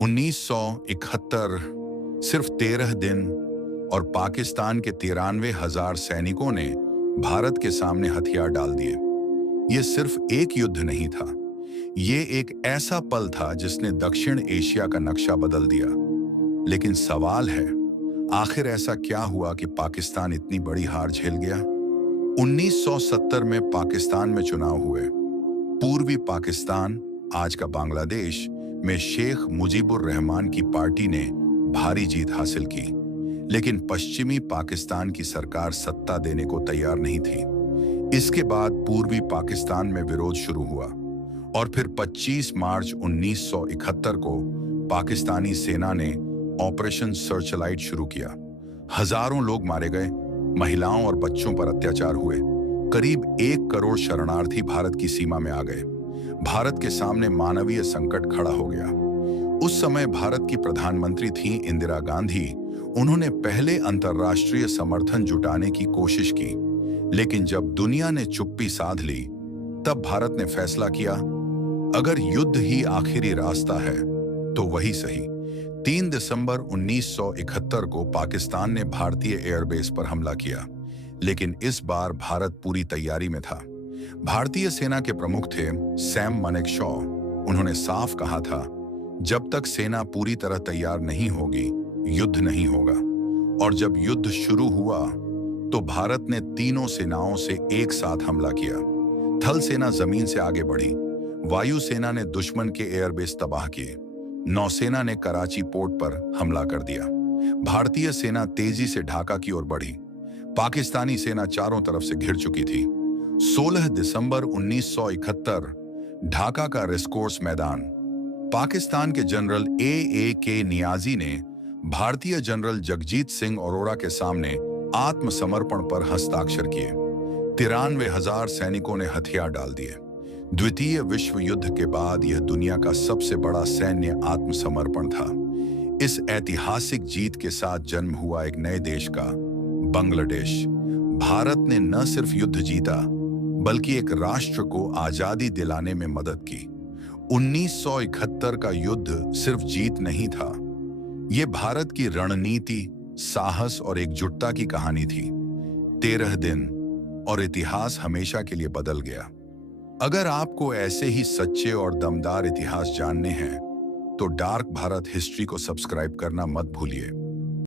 1971 सिर्फ 13 दिन और पाकिस्तान के 93,000 सैनिकों ने भारत के सामने हथियार डाल दिए। ये सिर्फ एक युद्ध नहीं था, ये एक ऐसा पल था जिसने दक्षिण एशिया का नक्शा बदल दिया। लेकिन सवाल है, आखिर ऐसा क्या हुआ कि पाकिस्तान इतनी बड़ी हार झेल गया? 1970 में पाकिस्तान में चुनाव हुए। पूर्वी पाकिस्तान, आज का बांग्लादेश, में शेख मुजीबुर रहमान की पार्टी ने भारी जीत हासिल की, लेकिन पश्चिमी पाकिस्तान की सरकार सत्ता देने को तैयार नहीं थी। इसके बाद पूर्वी पाकिस्तान में विरोध शुरू हुआ और फिर 25 मार्च 1971 को पाकिस्तानी सेना ने ऑपरेशन सर्चलाइट शुरू किया। हजारों लोग मारे गए, महिलाओं और बच्चों पर अत्याचार हुए। करीब 1 करोड़ शरणार्थी भारत की सीमा में आ गए। भारत के सामने मानवीय संकट खड़ा हो गया। उस समय भारत की प्रधानमंत्री थी इंदिरा गांधी। उन्होंने पहले अंतर्राष्ट्रीय समर्थन जुटाने की कोशिश की, लेकिन जब दुनिया ने चुप्पी साध ली, तब भारत ने फैसला किया, अगर युद्ध ही आखिरी रास्ता है तो वही सही। 3 दिसंबर 1971 को पाकिस्तान ने भारतीय एयरबेस पर हमला किया, लेकिन इस बार भारत पूरी तैयारी में था। भारतीय सेना के प्रमुख थे सैम मानेकशॉ। उन्होंने साफ कहा था, जब तक सेना पूरी तरह तैयार नहीं होगी, युद्ध नहीं होगा। और जब युद्ध शुरू हुआ तो भारत ने तीनों सेनाओं से एक साथ हमला किया। थल सेना जमीन से आगे बढ़ी, वायु सेना ने दुश्मन के एयरबेस तबाह किए, नौसेना ने कराची पोर्ट पर हमला कर दिया। भारतीय सेना तेजी से ढाका की ओर बढ़ी। पाकिस्तानी सेना चारों तरफ से घिर चुकी थी। 16 दिसंबर 1971 ढाका का रेसकोर्स मैदान। पाकिस्तान के जनरल ए.के. नियाजी ने भारतीय जनरल जगजीत सिंह अरोड़ा के सामने आत्मसमर्पण पर हस्ताक्षर किए। 93,000 सैनिकों ने हथियार डाल दिए। द्वितीय विश्व युद्ध के बाद यह दुनिया का सबसे बड़ा सैन्य आत्मसमर्पण था। इस ऐतिहासिक जीत के साथ जन्म हुआ एक नए देश का, बांग्लादेश। भारत ने न सिर्फ युद्ध जीता, बल्कि एक राष्ट्र को आजादी दिलाने में मदद की। 1971 का युद्ध सिर्फ जीत नहीं था, यह भारत की रणनीति, साहस और एकजुटता की कहानी थी। 13 दिन और इतिहास हमेशा के लिए बदल गया। अगर आपको ऐसे ही सच्चे और दमदार इतिहास जानने हैं, तो डार्क भारत हिस्ट्री को सब्सक्राइब करना मत भूलिए।